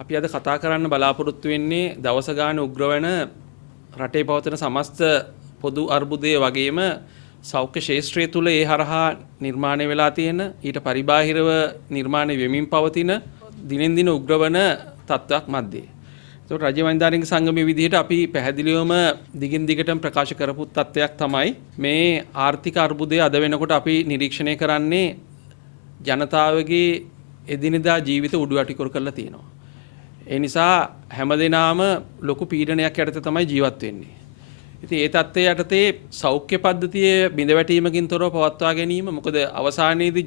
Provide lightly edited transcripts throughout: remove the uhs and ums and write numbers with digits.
අපි අද කතා කරන්න බලාපොරොත්තු වෙන්නේ දවස ගානේ උග්‍ර වෙන රටේ පවතින සමස්ත පොදු අර්බුදයේ වගේම සෞඛ්‍ය ශාස්ත්‍රය තුල ඒ හරහා නිර්මාණය වෙලා තියෙන ඊට පරිබාහිරව නිර්මාණය වෙමින් පවතින දිනෙන් දින උග්‍ර වෙන තත්ත්වයක් මැද්දේ. ඒකට රාජ්‍ය වෛද්‍යාරික සංගමයේ විදිහට අපි පැහැදිලිවම දිගින් දිගටම ප්‍රකාශ කරපු තත්ත්වයක් තමයි මේ ආර්ථික අර්බුදය අද වෙනකොට අපි නිරීක්ෂණය කරන්නේ ජනතාවගේ එදිනෙදා ජීවිත උඩුයටිකුර කරලා තියෙනවා. ඒ නිසා හැමදෙනාම ලොකු පීඩනයක් යටතේ තමයි ජීවත් වෙන්නේ. ඉතින් ඒ තත්ත්වයේ යටතේ සෞඛ්‍ය පද්ධතියේ බිඳවැටීමකින් තොරව පවත්වා ගැනීම මොකද අවසානයේදී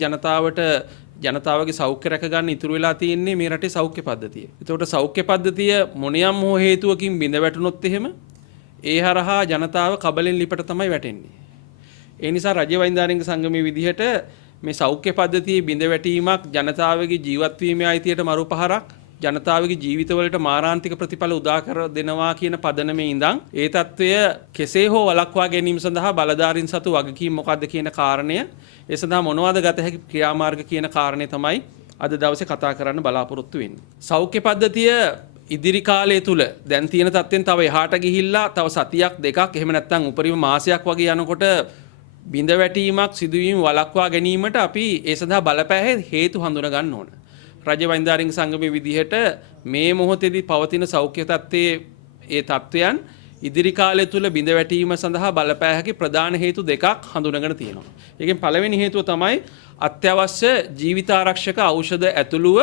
ජනතාවගේ සෞඛ්‍ය රැක ගන්න ඉතුරු වෙලා තියෙන්නේ මේ රටේ සෞඛ්‍ය පද්ධතිය. ඒතකොට සෞඛ්‍ය පද්ධතිය මොනියම් හෝ හේතුවකින් බිඳවැටුනොත් එහෙම ඒ හරහා ජනතාව කබලෙන් ලිපට තමයි වැටෙන්නේ. ඒ නිසා රාජ්‍ය වෛද්‍යාරික සංගමයේ විදිහට මේ සෞඛ්‍ය පද්ධතියේ බිඳවැටීමක් ජනතාවගේ ජීවත් වීමේ අයිතියට මරුපහරක් ජනතාවගේ ජීවිතවලට මාරාන්තික ප්‍රතිඵල උදා කර දෙනවා කියන පදනමේ ඉඳන් ඒ తත්වය කෙසේ හෝ වළක්වා ගැනීම සඳහා බලධාරීන් සතු වගකීම් මොකක්ද කියන කාරණය ඒ සඳහා මොනවද ගත හැකි ක්‍රියාමාර්ග කියන කාරණේ තමයි අද දවසේ කතා කරන්න බලාපොරොත්තු වෙන්නේ. සෞඛ්‍ය පද්ධතිය ඉදිරි කාලය තුල දැන් තියෙන තත්ත්වෙන් තව එහාට ගිහිල්ලා තව සතියක් දෙකක් එහෙම නැත්නම් උපරිම මාසයක් වගේ යනකොට බිඳවැටීමක් සිදුවීම වළක්වා ගැනීමට අපි ඒ සඳහා බලපෑහේ හේතු හඳුනා ගන්න ඕන. රාජ්‍ය වෛද්‍යාරික සංගමයේ විදිහට මේ මොහොතේදී පවතින සෞඛ්‍ය තත්ත්වයේ ඒ තත්ත්වයන් ඉදිරි කාලය තුල බිඳවැටීම සඳහා බලපෑ හැකි ප්‍රධාන හේතු දෙකක් හඳුනාගෙන තියෙනවා. ඒකෙන් පළවෙනි හේතුව තමයි අත්‍යවශ්‍ය ජීවිතාරක්ෂක ඖෂධ ඇතුළුව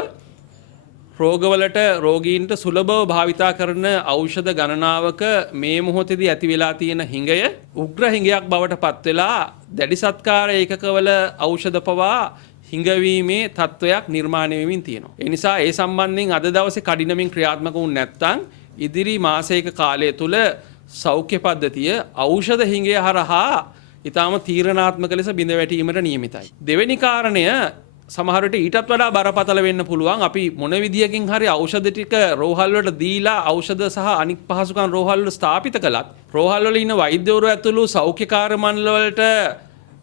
රෝගවලට රෝගීන්ට සුලභව භාවිතා කරන ඖෂධ ගණනාවක මේ මොහොතේදී ඇති වෙලා තියෙන හිඟය උග්‍ර හිඟයක් බවට පත් වෙලා දැඩි සත්කාර ඒකකවල ඖෂධ පවා හිඟවීමේ තත්වයක් නිර්මාණය වෙමින් තියෙනවා. ඒ නිසා ඒ සම්බන්ධයෙන් අද දවසේ කඩිනමින් ක්‍රියාත්මක වුනේ නැත්නම් ඉදිරි මාසයක කාලය තුල සෞඛ්‍ය පද්ධතිය ඖෂධ හිඟය හරහා ඊටාම තීරණාත්මක ලෙස බිඳවැටීමට නියමිතයි. දෙවෙනි කාරණය සමහර විට ඊටත් වඩා බරපතල වෙන්න පුළුවන්. අපි මොන විදියකින් හරි ඖෂධ ටික රෝහල් වලට දීලා ඖෂධ සහ අනික් පහසුකම් රෝහල් වල ස්ථාපිත කළත් රෝහල් වල ඉන්න වෛද්‍යවරු ඇතුළු සෞඛ්‍ය කාර්ය මණ්ඩල වලට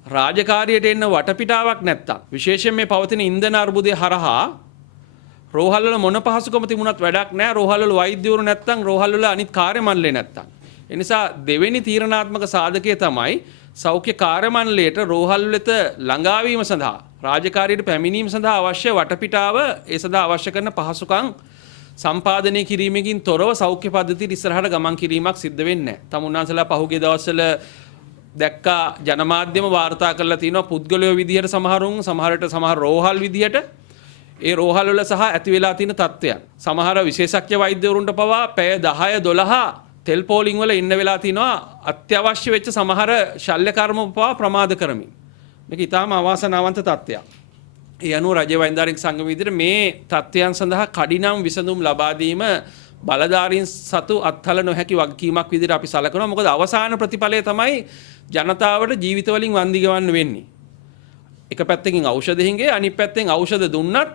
රාජකාරියට එන්න වටපිටාවක් නැත්තම් විශේෂයෙන් මේ පවතින ඉන්ධන අර්බුදය හරහා රෝහල් වල මොන පහසුකම තිබුණත් වැඩක් නැහැ. රෝහල් වල වෛද්‍යවරු නැත්තම් රෝහල් වල අනිත් කාර්ය මණ්ඩලේ නැත්තම්. ඒ නිසා දෙවෙනි තීරණාත්මක සාධකය තමයි සෞඛ්‍ය කාර්ය මණ්ඩලයට රෝහල් වෙත ළඟා වීම සඳහා රාජකාරියට පැමිණීම සඳහා අවශ්‍ය වටපිටාව ඒ සඳහා අවශ්‍ය කරන පහසුකම් සම්පාදනය කිරීමකින් තොරව සෞඛ්‍ය පද්ධතිය ඉස්සරහට ගමන් කිරීමක් සිද්ධ වෙන්නේ නැහැ. තමුන්නාන්සලා පහුගිය දවස්වල දැක්කා ජනමාධ්‍යම වාර්තා කරලා තිනවා පුද්ගලයෝ විදිහට සමහර රෝහල් විදිහට ඒ රෝහල් වල සහ ඇති වෙලා තියෙන තත්ත්වයන් සමහර විශේෂඥ වෛද්‍යවරුන්ට පවා පැය 10 12 තෙල් පෝලිං වල ඉන්න වෙලා තිනවා අත්‍යවශ්‍ය වෙච්ච සමහර ශල්‍ය කර්ම පවා ප්‍රමාද කරමින්. මේක ඊටාම අවාසනාවන්ත තත්ත්වයක්. ඒ අනුව රාජ්‍ය වෛද්‍යාරික සංගම විදිහට මේ තත්ත්වයන් සඳහා කඩිනම් විසඳුම් ලබා දීම බලධාරීන් සතු අත්හල නොහැකි වගකීමක් විදිහට අපි සලකනවා. මොකද අවසාන ප්‍රතිඵලය තමයි ජනතාවට ජීවිත වලින් වන්දි ගෙවන්න වෙන්නේ. එක පැත්තකින් ඖෂධ හිඟේ අනිත් පැත්තෙන් ඖෂධ දුන්නත්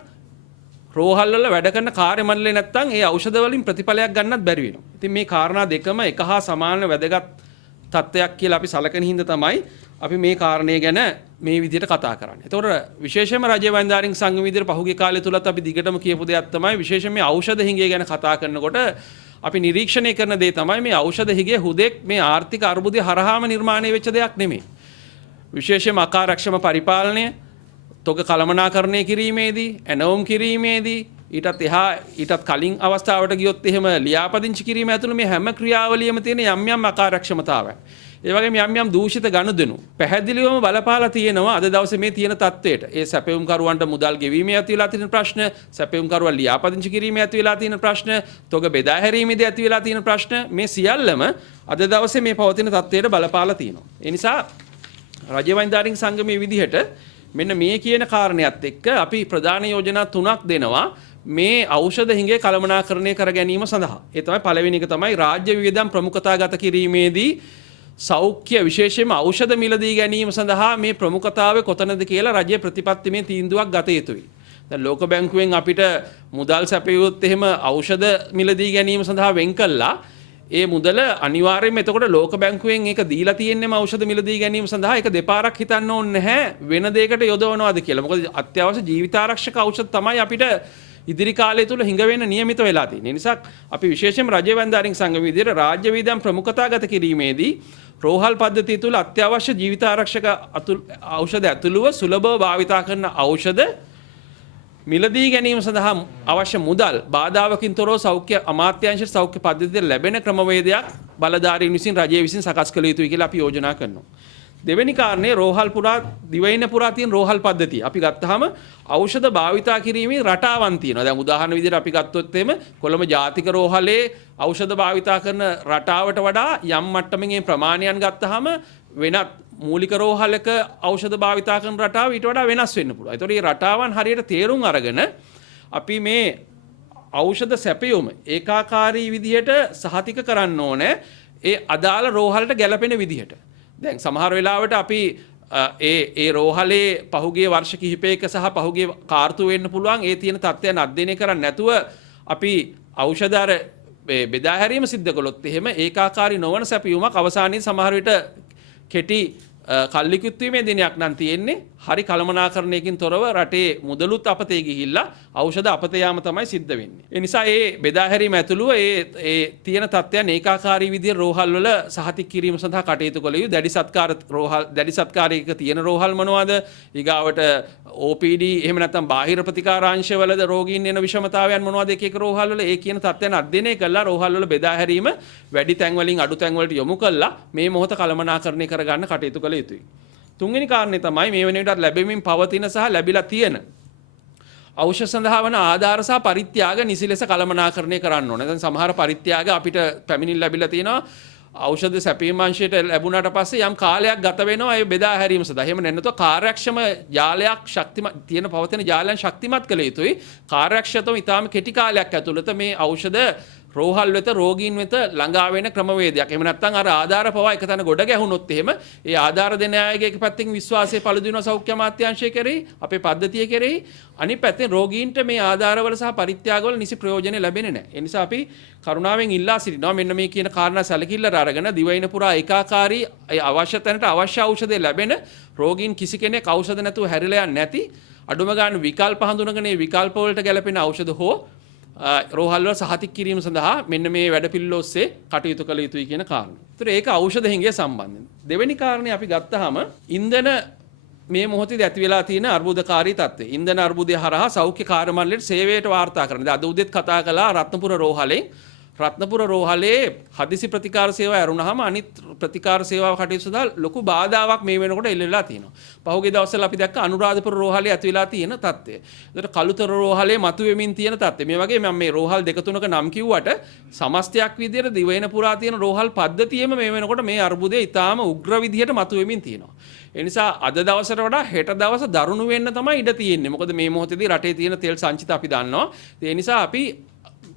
රෝහල් වල වැඩ කරන කාර්ය මණ්ඩලේ නැත්තම් ඒ ඖෂධ වලින් ප්‍රතිඵලයක් ගන්නත් බැරි වෙනවා. ඉතින් මේ කාරණා දෙකම එක හා සමාන වැදගත් තත්ත්වයක් කියලා අපි සලකන හින්දා තමයි අපි මේ කාරණේ ගැන මේ විදිහට කතා කරන්නේ. ඒතකොට විශේෂයෙන්ම රාජ්‍ය වෛද්‍යාරික සංගම විදිහට පහුගිය කාලය තුලත් අපි දිගටම කියපු දෙයක් තමයි විශේෂයෙන් මේ ඖෂධ හිඟය ගැන කතා කරනකොට අපි නිරීක්ෂණය කරන දේ තමයි මේ ඖෂධ හිඟය හුදෙක් මේ ආර්ථික අර්බුදය හරහාම නිර්මාණය වෙච්ච දෙයක් නෙමෙයි. විශේෂයෙන්ම ආකාරක්ෂම පරිපාලනය, තොග කළමනාකරණය කිරීමේදී, ඇනවුම් කිරීමේදී ඊටත් කලින් අවස්ථාවට ගියොත් එහෙම ලියාපදිංචි කිරීම ඇතුළු මේ හැම ක්‍රියාවලියෙම තියෙන යම් යම් ආකාරක්ෂමතාවයන්. ඒ වගේම යම් යම් දූෂිත ගනුදෙනු පැහැදිලිවම බලපාලා තියෙනවා අද දවසේ මේ තියෙන තත්ත්වයට. ඒ සැපයුම්කරුවන්ට මුදල් ගෙවීමේ ඇති වෙලා තියෙන ප්‍රශ්න, සැපයුම්කරුවන් ලියාපදිංචි කිරීමේ ඇති වෙලා තියෙන ප්‍රශ්න, තොග බෙදා හැරීමේදී ඇති වෙලා තියෙන ප්‍රශ්න මේ සියල්ලම අද දවසේ මේ පවතින තත්ත්වයට බලපාලා තියෙනවා. ඒ නිසා රාජ්‍ය වෛද්‍යාරික සංගමයේ විදිහට මෙන්න මේ කියන කාරණයක් එක්ක අපි ප්‍රධාන යෝජනා 3ක් දෙනවා මේ ඖෂධ හිඟේ කළමනාකරණය කර ගැනීම සඳහා. ඒ තමයි පළවෙනි එක තමයි රාජ්‍ය වියදම් ප්‍රමුඛතාගත කිරීමේදී සෞඛ්‍ය විශේෂයෙන්ම ඖෂධ මිලදී ගැනීම සඳහා මේ ප්‍රමුඛතාවය කොතනද කියලා රජයේ ප්‍රතිපත්තිමය තීන්දුවක් ගත යුතුයි. දැන් ලෝක බැංකුවෙන් අපිට මුදල් සැපයුවොත් එහෙම ඖෂධ මිලදී ගැනීම සඳහා වෙන් කළා. ඒ මුදල අනිවාර්යයෙන්ම එතකොට ලෝක බැංකුවෙන් ඒක දීලා තියෙන්නේම ඖෂධ මිලදී ගැනීම සඳහා ඒක දෙපාරක් හිතන්න ඕනේ නැහැ වෙන දෙයකට යොදවනවාද කියලා. මොකද අත්‍යවශ්‍ය ජීවිතාරක්ෂක ඖෂධ තමයි අපිට ඉදිරි කාලය තුල හිඟ වෙන්න නියමිත වෙලා තියෙන. ඒ නිසා අපි විශේෂයෙන්ම රජ්‍ය වන්දාරින් සංඝ විදියට රාජ්‍ය වියදම් ප්‍රමුඛතාගත කිරීමේදී රෝහල් පද්ධතිය තුල අත්‍යවශ්‍ය ජීවිත ආරක්ෂක ඖෂධ ඇතුළුව සුලභව භාවිතා කරන ඖෂධ මිලදී ගැනීම සඳහා අවශ්‍ය මුදල් බාධාවකින් තොරව සෞඛ්‍ය අමාත්‍යාංශ සෞඛ්‍ය පද්ධතියට ලැබෙන ක්‍රමවේදයක් බලධාරීන් විසින් රජය විසින් සකස් කළ යුතුයි කියලා අපි යෝජනා කරනවා. දෙවෙනි කාරණේ රෝහල් පුරා දිවයින පුරා තියෙන රෝහල් පද්ධතිය. අපි ගත්තාම ඖෂධ භාවිතා කිරීමේ රටාවන් තියෙනවා. දැන් උදාහරණ විදිහට අපි ගත්තොත් එimhe කොළඹ ජාතික රෝහලේ ඖෂධ භාවිතා කරන රටාවට වඩා යම් මට්ටමකින් මේ ප්‍රමාණයන් ගත්තාම වෙනත් මූලික රෝහලක ඖෂධ භාවිතා කරන රටාව ඊට වඩා වෙනස් වෙන්න පුළුවන්. ඒතකොට මේ රටාවන් හරියට තේරුම් අරගෙන අපි මේ ඖෂධ සැපයුම ඒකාකාරී විදිහට සහතික කරන්න ඕනේ ඒ අදාළ රෝහලට ගැලපෙන විදිහට. දැන් සමහර වෙලාවට අපි ඒ රෝහලේ පහුගිය වර්ෂ කිහිපයක සහ පහුගිය කාර්තු වෙන්න පුළුවන් ඒ තියෙන තත්ත්වයන් අධ්‍යයනය කරන්නේ නැතුව අපි ඖෂධ අර බෙදා හැරීම සිද්ධ කළොත් එහෙම ඒකාකාරී නොවන සැපයුමක් අවසානයේ සමහර විට කෙටි කල්ලිකුත්වීමේ දිනයක් නම් තියෙන්නේ. හරි කළමනාකරණයකින් තොරව රටේ මුදලුත් අපතේ ගිහිල්ලා ඖෂධ අපත යාම තමයි සිද්ධ වෙන්නේ. ඒ නිසා මේ බෙදා හැරීම ඇතුළුව ඒ තියෙන තත්ත්වයන් ඒකාකාරී විදිහේ රෝහල් වල සහතික කිරීම සඳහා කටයුතු කළ යුතු දැඩි සත්කාරයක තියෙන රෝහල් මොනවාද? ඊගාවට OPD එහෙම නැත්නම් බාහිර ප්‍රතිකාරාංශවලද රෝගීන් එන විෂමතාවයන් මොනවද? එක එක රෝහල් වල ඒ කියන තත්ත්වයන් අධ්‍යයනය කළා රෝහල් වල බෙදා හැරීම වැඩි තැන් වලින් අඩු තැන් වලට යොමු කළා මේ මොහොත කළමනාකරණය කරගන්න කටයුතු කළ යුතුයි. තුන්වෙනි කාරණේ තමයි මේ වෙන විටත් ලැබෙමින් පවතින සහ ලැබිලා තියෙන ඖෂධ සඳහා වන ආධාර සහ පරිත්‍යාග නිසි ලෙස කළමනාකරණය කරන්න ඕනේ. දැන් සමහර පරිත්‍යාග අපිට පැමිණිලි ලැබිලා තියෙනවා ඖෂධ සැපීම අංශයට ලැබුණාට පස්සේ යම් කාලයක් ගත වෙනවා ඒ බෙදා හැරීම සඳහා. එහෙම නැත්නම් කාර්යක්ෂම ජාලයක් ශක්තිමත් තියෙන පවතින ජාලයන් ශක්තිමත් කළ යුතුයි. කාර්යක්ෂතව ඊටාම කෙටි කාලයක් ඇතුළත මේ ඖෂධ රෝහල් වෙත රෝගීන් වෙත ළඟා වෙන ක්‍රමවේදයක්. එහෙම නැත්නම් අර ආධාර පවා එක තැන ගොඩ ගැහුනොත් එහෙම ඒ ආධාර දෙන අයගේ එක පැත්තකින් විශ්වාසය පළදු වෙනවා සෞඛ්‍ය අමාත්‍යාංශය කෙරෙහි අපේ පද්ධතිය කෙරෙහි. අනිත් පැත්තෙන් රෝගීන්ට මේ ආධාරවල සහ පරිත්‍යාගවල නිසි ප්‍රයෝජන ලැබෙන්නේ නැහැ. ඒ නිසා අපි කරුණාවෙන් ඉල්ලා සිටිනවා මෙන්න මේ කියන කාරණා සැලකිල්ලට අරගෙන දිවයින පුරා ඒකාකාරී අවශ්‍ය තැනට අවශ්‍ය ඖෂධය ලැබෙන රෝගීන් කිසි කෙනෙක් ඖෂධ නැතුව හැරිලා යන්නේ නැති අඩුම ගන්න විකල්ප හඳුනගෙන ඒ විකල්ප වලට ගැලපෙන ඖෂධ හෝ රෝහල් වල සහතික කිරීම සඳහා මෙන්න මේ වැඩපිළිවෙල ඔස්සේ කටයුතු කළ යුතුයි කියන කාරණය. ඒතර ඒක ඖෂධ හිඟය සම්බන්ධයෙන්. දෙවෙනි කාරණේ අපි ගත්තාම ඉන්ධන මේ මොහොතේදී ඇති වෙලා තියෙන අර්බුදකාරී තත්ත්වය. ඉන්ධන අර්බුදය හරහා සෞඛ්‍ය කාර්ය මණ්ඩලයට සේවයට වාර්තා කරන. අද උදේත් කතා කළා රත්නපුර රෝහලේ හදිසි ප්‍රතිකාර සේවාව ඇරුණාම අනිත් ප්‍රතිකාර සේවාව කටයුතු සඳහා ලොකු බාධාවක් මේ වෙනකොට එල්ලෙලා තියෙනවා. පහුගිය දවස්වල අපි දැක්ක අනුරාධපුර රෝහලේ ඇති වෙලා තියෙන තත්ත්වය. ඒකට කළුතර රෝහලේ මතුවෙමින් තියෙන තත්ත්වය. මේ වගේ මම මේ රෝහල් දෙක තුනක නම් කිව්වට සමස්තයක් විදිහට දිවයින පුරා තියෙන රෝහල් පද්ධතියෙම මේ වෙනකොට මේ අර්බුදය ඊටාම උග්‍ර විදිහට මතුවෙමින් තියෙනවා. ඒ නිසා අද දවසට වඩා හෙට දවස දරුණු වෙන්න තමයි ඉඩ තියෙන්නේ. මොකද මේ මොහොතේදී රටේ තියෙන තෙල් සංචිත අපි දන්නවා. ඒ නිසා අපි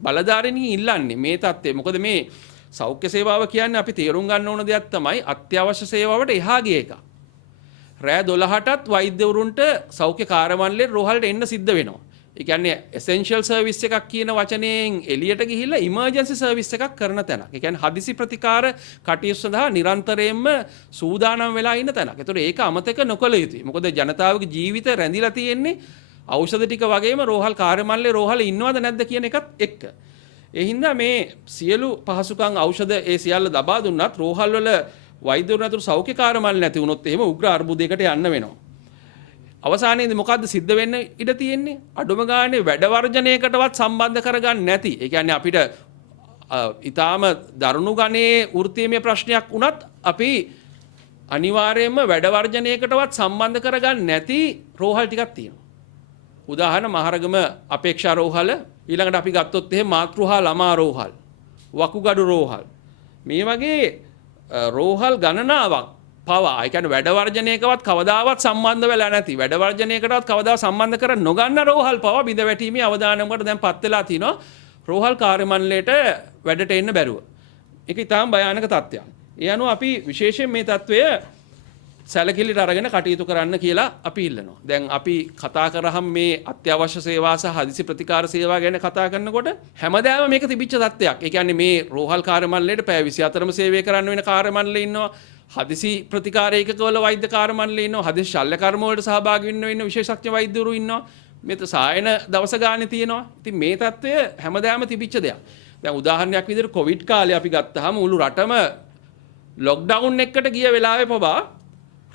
බලධාරීන් ඉල්ලන්නේ මේ තත්ත්වය. මොකද මේ සෞඛ්‍ය සේවාව කියන්නේ අපි තේරුම් ගන්න ඕන දෙයක් තමයි අත්‍යවශ්‍ය සේවාවට එහා ගිය එක. රෑ 12ටත් වෛද්‍යවරුන්ට සෞඛ්‍ය කාර්ය මණ්ඩලයේ රෝහලට එන්න සිද්ධ වෙනවා. ඒ කියන්නේ essential service එකක් කියන වචනයෙන් එළියට ගිහිල්ලා emergency service එකක් කරන තැනක්. ඒ කියන්නේ හදිසි ප්‍රතිකාර කටයුතු සඳහා නිරන්තරයෙන්ම සූදානම් වෙලා ඉන්න තැනක්. ඒතකොට ඒක අමතක නොකළ යුතුයි. මොකද ජනතාවගේ ජීවිත රැඳිලා තියෙන්නේ ඖෂධ ටික වගේම රෝහල් කාර්ය මණ්ඩලයේ රෝහල ඉන්නවද නැද්ද කියන එකත් එක්ක. ඒ හින්දා මේ සියලු පහසුකම් ඖෂධ ඒ සියල්ල ලබා දුන්නත් රෝහල් වල වෛද්‍යවරු නැතුව සෞඛ්‍ය කාර්ය මණ්ඩල නැති වුණොත් එහෙම උග්‍ර අර්බුදයකට යන්න වෙනවා. අවසානයේදී මොකද්ද සිද්ධ වෙන්න ඉඩ තියෙන්නේ? අඩුම ගානේ වැඩ වර්ජනයකටවත් සම්බන්ධ කරගන්න නැති. ඒ කියන්නේ අපිට ඊටාම දරුණු ගණේ වෘත්තීය ප්‍රශ්නයක් වුණත් අපි අනිවාර්යයෙන්ම වැඩ වර්ජනයකටවත් සම්බන්ධ කරගන්න නැති රෝහල් ටිකක් තියෙනවා. උදාහරණ මහරගම අපේක්ෂා රෝහල, ඊළඟට අපි ගත්තොත් එහෙම මාතෘහා ළමා රෝහල්, වකුගඩු රෝහල්, මේ වගේ රෝහල් ගණනාවක් පවා ඒ කියන්නේ වැඩ වර්ජනයකවත් කවදාවත් සම්බන්ධ වෙලා නැති, වැඩ වර්ජනයකටවත් කවදාවත් සම්බන්ධ කර නොගන්න රෝහල් පවා බිඳ වැටීමේ අවදානමකට දැන් පත් වෙලා තිනවා රෝහල් කාර්ය මණ්ඩලයට වැඩට එන්න බැරුව. ඒක ඉතාම භයානක තත්ත්වයක්. ඒ අනුව අපි විශේෂයෙන් මේ තත්ත්වය සැලකිලිට අරගෙන කටයුතු කරන්න කියලා අපි ඉල්ලනවා. දැන් අපි කතා කරාම මේ අත්‍යවශ්‍ය සේවා සහ හදිසි ප්‍රතිකාර සේවා ගැන කතා කරනකොට හැමදාම මේක තිබිච්ච තත්ත්වයක්. ඒ කියන්නේ මේ රෝහල් කාර්ය මණ්ඩලයට පැය 24ම සේවය කරන්න වෙන කාර්ය මණ්ඩල ඉන්නවා. හදිසි ප්‍රතිකාර ඒකකවල වෛද්‍ය කාර්ය මණ්ඩල ඉන්නවා. හදිසි ශල්‍ය කර්ම වලට සහභාගී වෙන්න විශේෂඥ වෛද්‍යවරු ඉන්නවා. මෙත සායන දවස ගානේ තියෙනවා. ඉතින් මේ தত্ত্বය හැමදාම තිබිච්ච දෙයක්. දැන් උදාහරණයක් විදිහට කොවිඩ් කාලේ අපි ගත්තාම මුළු රටම ලොක්ඩවුන් එකකට ගිය වෙලාවේ පවා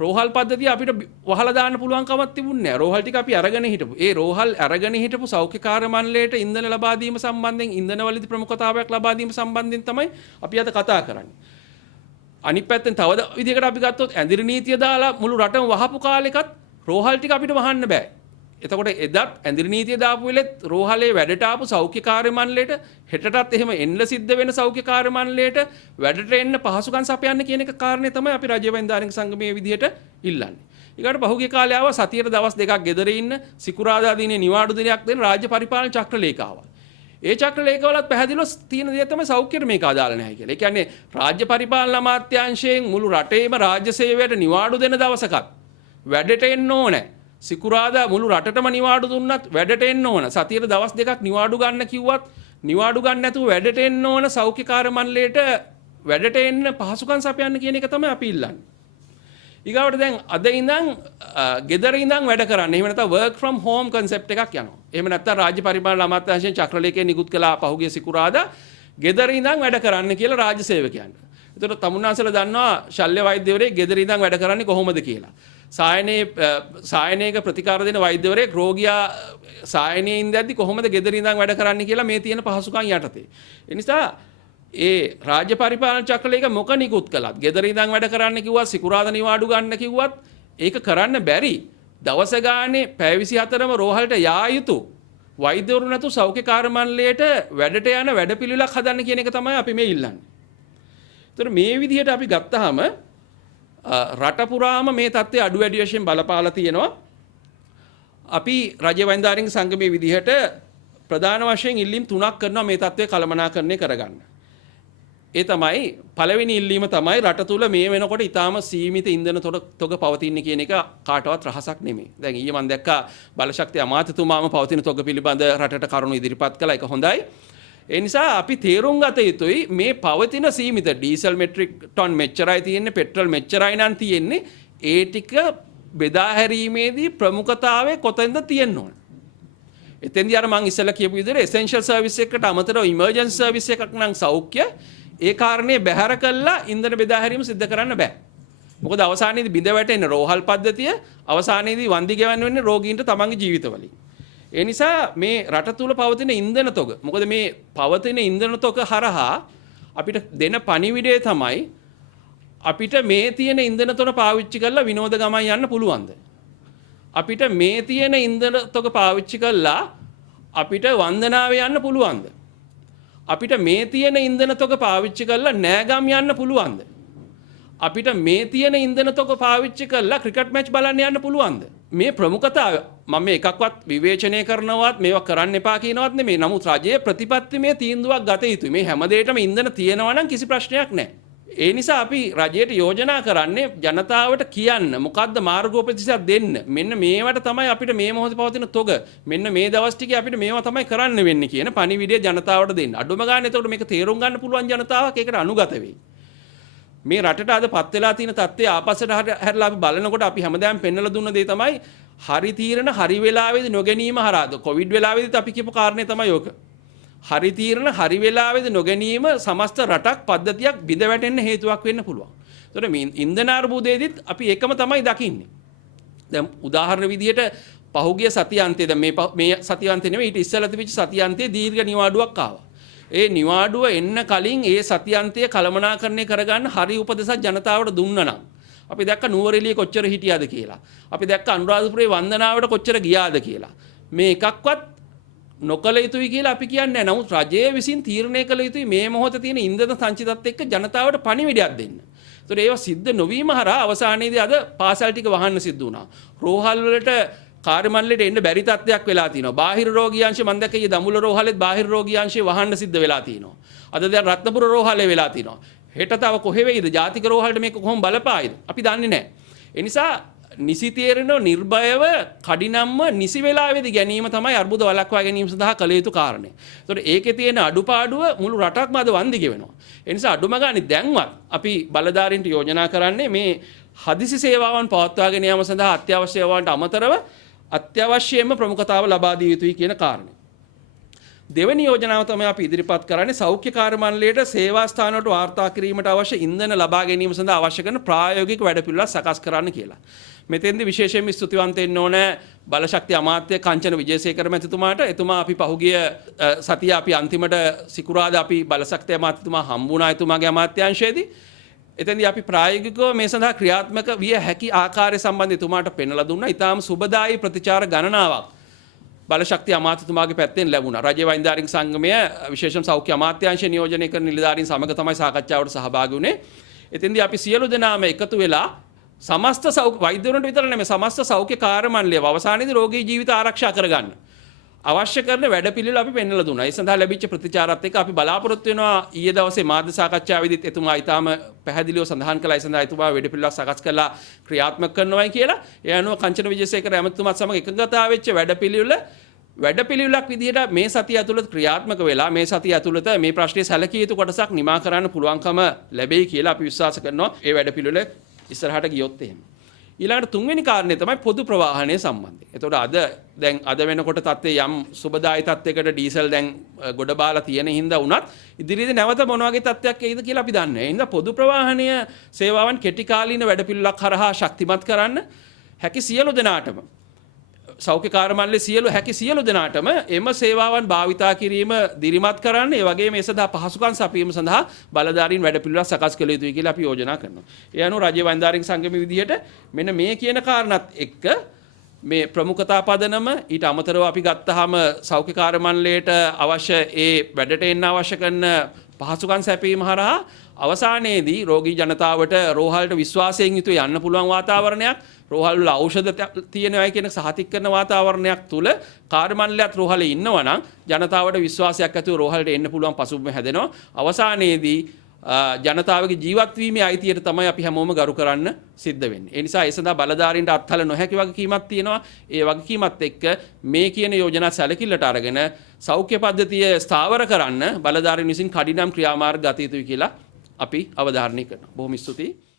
රෝහල් පද්ධතිය අපිට වහලා දාන්න පුළුවන් කමක් තිබුණේ නැහැ. රෝහල් ටික අපි අරගෙන හිටපු. ඒ රෝහල් අරගෙන හිටපු සෞඛ්‍ය කාර්ය මණ්ඩලයට ඉන්ධන ලබා දීම සම්බන්ධයෙන් ඉන්ධනවලදී ප්‍රමුඛතාවයක් ලබා දීම සම්බන්ධයෙන් තමයි අපි අද කතා කරන්නේ. අනිත් පැත්තෙන් තව විදිහකට අපි ගත්තොත් ඇඳිරි නීතිය දාලා මුළු රටම වහපු කාලෙකත් රෝහල් ටික අපිට වහන්න බෑ. එතකොට එදත් ඇඳිරි නීතිය දාපු වෙලෙත් රෝහලේ වැඩට ආපු සෞඛ්‍ය කාර්ය මණ්ඩලයට හෙටටත් එහෙම එන්න සිද්ධ වෙන සෞඛ්‍ය කාර්ය මණ්ඩලයට වැඩට එන්න පහසුකම් සපයන්න කියන එක කාරණේ තමයි අපි රජ්‍ය වෛද්‍යානික සංගමයේ විදිහට ඉල්ලන්නේ. ඊකට පහුගිය කාලේ ආව සතියේ දවස් දෙකක් ගෙදර ඉන්න සිකුරාදා දිනේ නිවාඩු දිනයක් දෙන රාජ්‍ය පරිපාලන චක්‍ර ලේඛාවල්. ඒ චක්‍ර ලේඛාවලත් පැහැදිලිව තියෙන දේ තමයි සෞඛ්‍යයට මේක අදාළ නැහැ කියලා. ඒ කියන්නේ රාජ්‍ය පරිපාලන අමාත්‍යාංශයෙන් මුළු රටේම රාජ්‍ය සේවයට නිවාඩු දෙන දවසකත් වැඩට එන්න ඕනේ. සිකුරාදා මුළු රටටම නිවාඩු දුන්නත් වැඩට එන්න ඕන. සතියේ දවස් දෙකක් නිවාඩු ගන්න කිව්වත් නිවාඩු ගන්න නැතුව වැඩට එන්න ඕන සෞඛ්‍ය කාර්ය මණ්ඩලයට වැඩට එන්න පහසුකම් සපයන්න කියන එක තමයි අපි ඉල්ලන්නේ. ඊගාවට දැන් අද ඉඳන් ගෙදර ඉඳන් වැඩ කරන්න. එහෙම නැත්නම් work from home concept එකක් යනවා. එහෙම නැත්නම් රාජ්‍ය පරිපාලන අමාත්‍යාංශයෙන් චක්‍රලේඛය නිකුත් කළා පහුගිය සිකුරාදා ගෙදර ඉඳන් වැඩ කරන්න කියලා රාජ්‍ය සේවකයන්ට. ඒතකොට තමුන්නාසලා දන්නවා ශල්‍ය වෛද්‍යවරයෙක් ගෙදර ඉඳන් වැඩ කරන්නේ කොහොමද කියලා. සායනයක ප්‍රතිකාර දෙන වෛද්‍යවරයෙක් රෝගියා සායනයේ ඉඳද්දි කොහොමද ගෙදර ඉඳන් වැඩ කරන්න කියලා මේ තියෙන පහසුකම් යටතේ. ඒ නිසා ඒ රාජ්‍ය පරිපාලන චක්‍රලේඛ මොක නිකුත් කළත් ගෙදර ඉඳන් වැඩ කරන්න කිව්වත් සිකුරාදා නිවාඩු ගන්න කිව්වත් ඒක කරන්න බැරි. දවස ගානේ පැය 24ම රෝහලට යා යුතු වෛද්‍යවරු නැතු සෞඛ්‍ය කාර්ය මණ්ඩලයට වැඩට යන වැඩපිළිවෙලක් හදන්න කියන එක තමයි අපි මේ ඉල්ලන්නේ. ඒතර මේ විදිහට අපි ගත්තාම රට පුරාම මේ தත්ත්වය අඩු වැඩි වශයෙන් බලපාලා තියෙනවා. අපි රජ්‍ය වෛද්‍යානික සංගමයේ විදිහට ප්‍රධාන වශයෙන් ඉල්ලීම් තුනක් කරනවා මේ தත්ත්වය කළමනාකරණය කරගන්න. ඒ තමයි පළවෙනි ඉල්ලීම තමයි රට තුල මේ වෙනකොට ඊටාම සීමිත ඉන්ධන තොග පවතින කියන එක කාටවත් රහසක් නෙමෙයි. දැන් ඊයේ මම දැක්කා බලශක්ති අමාත්‍යතුමාම පවතින තොග පිළිබඳ රටට කරුණු ඉදිරිපත් කළා. ඒක හොඳයි. ඒ නිසා අපි තේරුම් ගත යුතුයි මේ පවතින සීමිත ඩීසල් මෙට්‍රික් ටොන් මෙච්චරයි තියෙන්නේ, පෙට්‍රල් මෙච්චරයි නම් තියෙන්නේ. ඒ ටික බෙදා හැරීමේදී ප්‍රමුඛතාවය කොතෙන්ද තියෙන්න ඕන. එතෙන්දී අර මම ඉස්සෙල්ලා කියපු විදිහට එසෙන්ෂල් සර්විස් එකකට අමතරව ඉමර්ජන්සි සර්විස් එකක් නම් සෞඛ්‍ය ඒ කාරණේ බැහැර කළා ඉන්ධන බෙදා හැරීම සිද්ධ කරන්න බෑ. මොකද අවසානයේදී බිඳ වැටෙන රෝහල් පද්ධතිය අවසානයේදී වන්දි ගෙවන්න වෙන්නේ රෝගීන්ට තමන්ගේ ජීවිතවලින්. ඒ නිසා මේ රට තුල පවතින ඉන්ධන තොග මොකද මේ පවතින ඉන්ධන තොග හරහා අපිට දෙන පණිවිඩය තමයි අපිට මේ තියෙන ඉන්ධන තොග පාවිච්චි කරලා විනෝද ගමන් යන්න පුළුවන්ද? අපිට මේ තියෙන ඉන්ධන තොග පාවිච්චි කරලා අපිට වන්දනාවේ යන්න පුළුවන්ද? අපිට මේ තියෙන ඉන්ධන තොග පාවිච්චි කරලා නෑගම් යන්න පුළුවන්ද? අපිට මේ තියෙන ඉන්ධන තොග පාවිච්චි කරලා ක්‍රිකට් මැච් බලන්න යන්න පුළුවන්ද? මේ ප්‍රමුඛතාවය මම එකක්වත් විවේචනය කරනවත් මේවා කරන්න එපා කියනවත් නෙමෙයි. නමුත් රජයේ ප්‍රතිපත්තිමය තීන්දුවක් ගත යුතුයි. මේ හැම දෙයකම ඉන්ධන තියෙනවා නම් කිසි ප්‍රශ්නයක් නැහැ. ඒ නිසා අපි රජයට යෝජනා කරන්නේ ජනතාවට කියන්න මොකද්ද මාර්ගෝපදේශයක් දෙන්න. මෙන්න මේවට තමයි අපිට මේ මොහොතේ පවතින තොග. මෙන්න මේ දවස් ටිකේ අපිට මේවා තමයි කරන්න වෙන්නේ කියන පණිවිඩය ජනතාවට දෙන්න. අඩුම ගානේ එතකොට මේක තේරුම් ගන්න පුළුවන් ජනතාවක් ඒකට අනුගත වෙයි. මේ රටට අද පත් වෙලා තියෙන තත්ත්වය ආපස්සට හැරලා අපි බලනකොට අපි හැමදාම පෙන්වලා දුන්න දේ තමයි හරි තීරණ හරි වෙලාවෙදී නොගැනීම හරහාද කොවිඩ් වෙලාවෙදිත් අපි කියපු කාරණේ තමයි ඕක. හරි තීරණ හරි වෙලාවෙදී නොගැනීම සමස්ත රටක් පද්ධතියක් බිඳ වැටෙන්න හේතුවක් වෙන්න පුළුවන්. ඒතකොට මේ ඉන්ධන අර්බුදයේදීත් අපි එකම තමයි දකින්නේ. දැන් උදාහරණ විදිහට පහුගිය සතියාන්තයේ දැන් මේ සතියාන්තේ නෙවෙයි ඊට ඉස්සෙල්ලා තිබිච්ච සතියාන්තයේ දීර්ඝ නිවාඩුවක් ආවා. ඒ නිවාඩුව එන්න කලින් ඒ සතියන්තය කළමනාකරණය කරගන්න හරි උපදෙසක් ජනතාවට දුන්නා නම් අපි දැක්ක නුවරඑළිය කොච්චර හිටියාද කියලා. අපි දැක්ක අනුරාධපුරේ වන්දනාවට කොච්චර ගියාද කියලා. මේ එකක්වත් නොකල යුතුයි කියලා අපි කියන්නේ නැහැ. නමුත් රජය විසින් තීරණය කළ යුතුයි මේ මොහොතේ තියෙන ඉන්ධන සංචිතත් එක්ක ජනතාවට පණිවිඩයක් දෙන්න. ඒතකොට ඒවා සිද්ධ නොවීම හරහා අවසානයේදී අද පාසල් ටික වහන්න සිද්ධ වුණා. රෝහල් වලට කාර්ය මණ්ඩලයට එන්න බැරි තත්ත්වයක් වෙලා තිනවා. බාහිර රෝගී අංශය මම දැක්කේ දඹුල්ල රෝහලෙත් බාහිර රෝගී අංශය වහන්න සිද්ධ වෙලා තිනවා. අද දැන් රත්නපුර රෝහලේ වෙලා තිනවා. හෙට තව කොහෙ වෙයිද? ජාතික රෝහලට මේක කොහොම බලපායිද? අපි දන්නේ නැහැ. ඒ නිසා නිසි තීරණ නිර්භයව කඩිනම්ම නිසි වෙලාවේදී ගැනීම තමයි අර්බුද වළක්වා ගැනීම සඳහා කළ යුතු කාරණේ. ඒතකොට ඒකේ තියෙන අඩුපාඩුව මුළු රටක්ම අද වන්දි ගෙවනවා. ඒ නිසා අඩුම ගානේ දැන්වත් අපි බලධාරීන්ට යෝජනා කරන්නේ මේ හදිසි සේවාවන් පවත්වාගෙන යාම සඳහා අත්‍යවශ්‍ය සේවාවන්ට අමතරව අත්‍යවශ්‍යයෙන්ම ප්‍රමුඛතාව ලබා දිය යුතුයි කියන කාරණය. දෙවැනි යෝජනාව තමයි අපි ඉදිරිපත් කරන්නේ සෞඛ්‍ය කාර්ය මණ්ඩලයට සේවා ස්ථානවලට වාර්තා කිරීමට අවශ්‍ය ඉන්ධන ලබා ගැනීම සඳහා අවශ්‍ය කරන ප්‍රායෝගික වැඩපිළිවෙළක් සකස් කරන්න කියලා. මෙතෙන්දී විශේෂයෙන්ම ස්තුතිවන්ත වෙන්න ඕන බලශක්ති අමාත්‍ය කංචන විජේසේකර මැතිතුමාට. එතුමා අපි පහුගිය සතිය අපි අන්තිමට සිකුරාදා අපි බලශක්ති අමාත්‍යතුමා හම්බ වුණා එතුමාගේ අමාත්‍යාංශයේදී. එතෙන්දී අපි ප්‍රායෝගිකව මේ සඳහා ක්‍රියාත්මක විය හැකි ආකාරය සම්බන්ධව එතුමාට පෙන්වලා දුන්නා. ඊටාම සුබදායි ප්‍රතිචාර ගණනාවක් බලශක්ති අමාත්‍යතුමාගේ පැත්තෙන් ලැබුණා. රජයේ වෛද්‍යාරික සංගමය විශේෂම සෞඛ්‍ය අමාත්‍යාංශය නියෝජනය කරන නිලධාරීන් සමග තමයි සාකච්ඡාවට සහභාගී වුණේ. එතෙන්දී අපි සියලු දෙනාම එකතු වෙලා සමස්ත වෛද්‍යවරුන්ට විතර නෙමෙයි සමස්ත සෞඛ්‍ය කාර්ය මණ්ඩලය අවසානයේදී රෝගී ජීවිත ආරක්ෂා කරගන්න අවශ්‍ය කරන වැඩපිළිවෙල අපි පෙන්වලා දුන්නා. ඒ සඳහා ලැබිච්ච ප්‍රතිචාරات එක්ක අපි බලාපොරොත්තු වෙනවා ඊයේ දවසේ මාධ්‍ය සාකච්ඡාවේදීත් එතුමා ඊටාම පැහැදිලිව සඳහන් කළා. ඒ සඳහා එතුමා වැඩපිළිවෙලක් සකස් කරලා ක්‍රියාත්මක කරනවායි කියලා. ඒ අනුව කංචන විජේසේකර ඇමතිතුමාත් සමග එකඟතාව වෙච්ච වැඩපිළිවෙලක් විදිහට මේ සතිය ඇතුළත ක්‍රියාත්මක වෙලා මේ සතිය ඇතුළත මේ ප්‍රශ්නේ සැලකිය යුතු කොටසක් නිමා කරන්න පුළුවන්කම ලැබෙයි කියලා අපි විශ්වාස කරනවා. ඒ වැඩපිළිවෙල ඉස්සරහට ගියොත් එහෙම. ඊළඟට තුන්වෙනි කාරණේ තමයි පොදු ප්‍රවාහනය සම්බන්ධයෙන්. එතකොට අද වෙනකොට තත්ත්වයේ යම් සුබදායි තත්යකට ඩීසල් දැන් ගොඩ බාලා තියෙන හින්දා වුණත් ඉදිරියේදී නැවත මොන වගේ තත්ත්වයක් එයිද කියලා අපි දන්නේ නැහැ. ඒ හින්දා පොදු ප්‍රවාහනය සේවාවන් කෙටි කාලීන වැඩපිළිවෙලක් හරහා ශක්තිමත් කරන්න හැකි සියලු දෙනාටම සෞඛ්‍ය කාර්ය මණ්ඩලයේ හැකි සියලු දෙනාටම එම සේවාවන් භාවිතා කිරීම දිරිමත් කරන්න ඒ වගේම මේ සඳහා පහසුකම් සපයීම සඳහා බලධාරීන් වැඩපිළිවෙලක් සකස් කළ යුතුයි කියලා අපි යෝජනා කරනවා. ඒ අනුව රජයේ වෛද්‍යාරික සංගමයේ විදිහට මෙන්න මේ කියන කාරණාත් එක්ක මේ ප්‍රමුඛතා පදනම ඊට අමතරව අපි ගත්තාම සෞඛ්‍ය කාර්ය මණ්ඩලයට අවශ්‍ය ඒ වැඩට එන්න අවශ්‍ය කරන පහසුකම් සැපීම හරහා අවසානයේදී රෝගී ජනතාවට රෝහලට විශ්වාසයෙන් යුතුව යන්න පුළුවන් වාතාවරණයක් රෝහල් වල ඖෂධ තියෙනවායි කියන සහතික කරන වාතාවරණයක් තුල කාර්ය මණ්ඩලයත් රෝහලේ ඉන්නවා නම් ජනතාවට විශ්වාසයක් ඇතිව රෝහලට එන්න පුළුවන් පසුබිම හැදෙනවා. අවසානයේදී ජනතාවගේ ජීවත් වීමේ අයිතියට තමයි අපි හැමෝම ගරු කරන්න සිද්ධ වෙන්නේ. ඒ නිසා ඒ සඳහා බලධාරීන්ට අත්හල නොහැකි වගකීමක් තියෙනවා. ඒ වගකීමත් එක්ක මේ කියන යෝජනා සැලකිල්ලට අරගෙන සෞඛ්‍ය පද්ධතිය ස්ථාවර කරන්න බලධාරීන් විසින් කඩිනම් ක්‍රියාමාර්ග ගත යුතුයි කියලා අපි අවධාරණය කරනවා. බොහොම ස්තුතියි.